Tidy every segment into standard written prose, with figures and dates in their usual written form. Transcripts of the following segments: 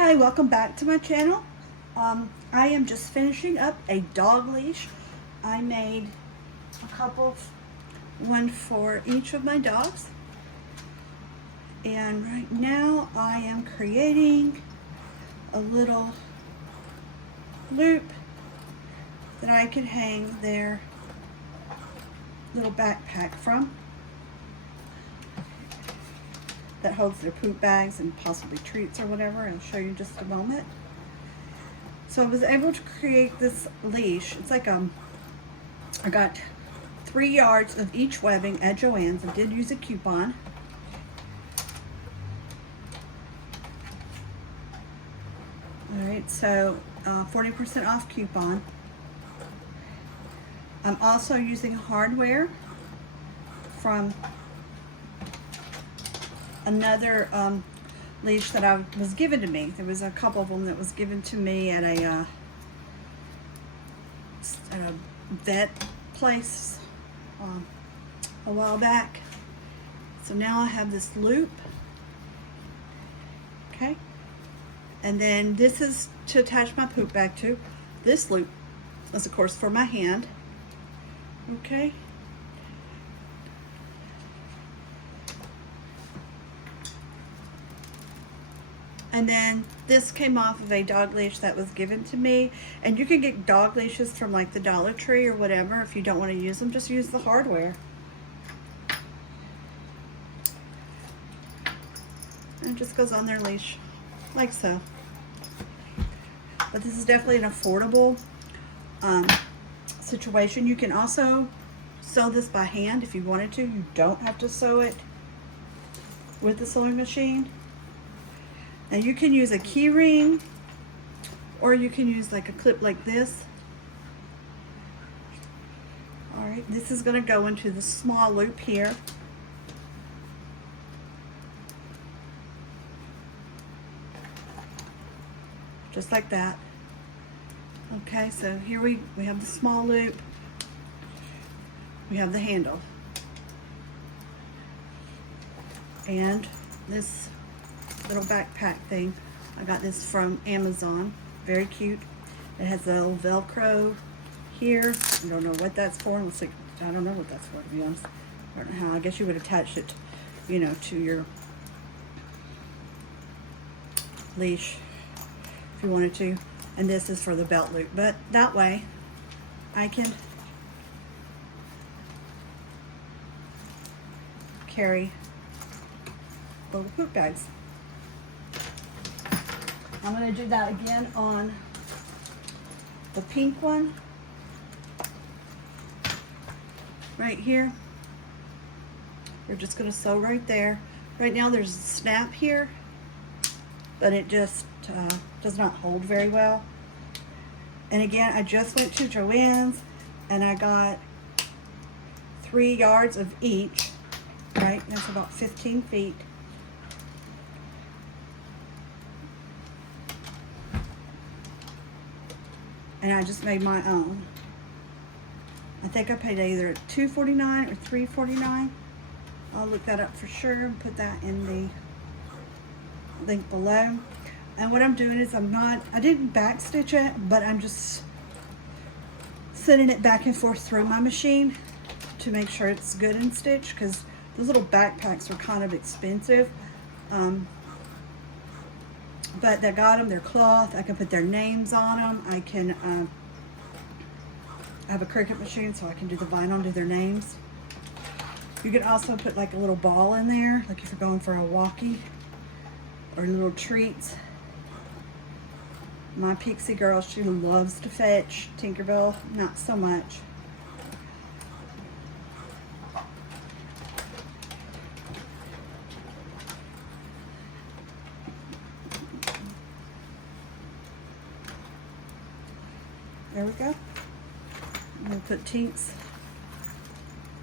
Hi, welcome back to my channel. I am just finishing up a dog leash. I made a couple, one for each of my dogs. And right now I am creating a little loop that I could hang their little backpack from, that holds their poop bags and possibly treats or whatever. I'll show you in just a moment. So I was able to create this leash. It's like I got 3 yards of each webbing at JOANN's. I did use a coupon. Alright, so 40% off coupon. I'm also using hardware from another leash that was given to me. There was a couple of them that was given to me at a vet place a while back. So now I have this loop, okay, and then this is to attach my poop bag to. This loop is of course for my hand, okay. And then this came off of a dog leash that was given to me. And you can get dog leashes from like the Dollar Tree or whatever. If you don't want to use them, just use the hardware. And it just goes on their leash, like so. But this is definitely an affordable situation. You can also sew this by hand if you wanted to. You don't have to sew it with the sewing machine. Now you can use a key ring, or you can use like a clip like this. All right, this is going to go into the small loop here. Just like that. Okay, so here we have the small loop. We have the handle. And this little backpack thing, I got this from Amazon. Very cute. It has a little Velcro here. I don't know what that's for. Let's see. I don't know what that's for, to be honest. I don't know how. I guess you would attach it, you know, to your leash if you wanted to. And this is for the belt loop. But that way I can carry little poop bags. I'm going to do that again on the pink one right here. We're just going to sew right there. Right now there's a snap here, but it just does not hold very well. And again, I just went to JOANN's and I got 3 yards of each, right? That's about 15 feet. And I just made my own. I think I paid either $2.49 or $3.49. I'll look that up for sure and put that in the link below. And what I'm doing is I didn't backstitch it, but I'm just sending it back and forth through my machine to make sure it's good and stitched, because those little backpacks are kind of expensive. But I got them, they're cloth. I can put their names on them. I can, I have a Cricut machine, so I can do the vinyl and do their names. You can also put like a little ball in there, like if you're going for a walkie, or little treats. My Pixie girl, she loves to fetch. Tinkerbell, not so much. There we go. I'm going to put Tink's,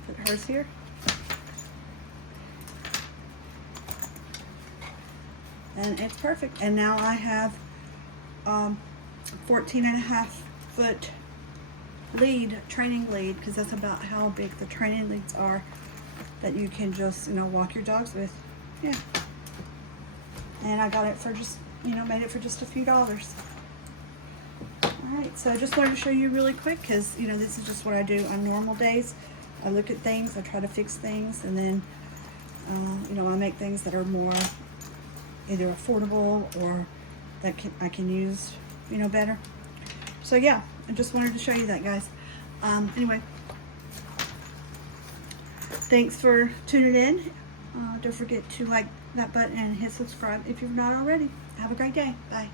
put hers here. And it's perfect. And now I have 14.5 foot lead, training lead, because that's about how big the training leads are, that you can just, you know, walk your dogs with. Yeah. And I got it for just you know, made it for just a few dollars. Alright, so I just wanted to show you really quick because, you know, this is just what I do on normal days. I look at things, I try to fix things, and then, you know, I make things that are more either affordable or that I can use, you know, better. So yeah, I just wanted to show you that, guys. Anyway, thanks for tuning in. Don't forget to like that button and hit subscribe if you've not already. Have a great day. Bye.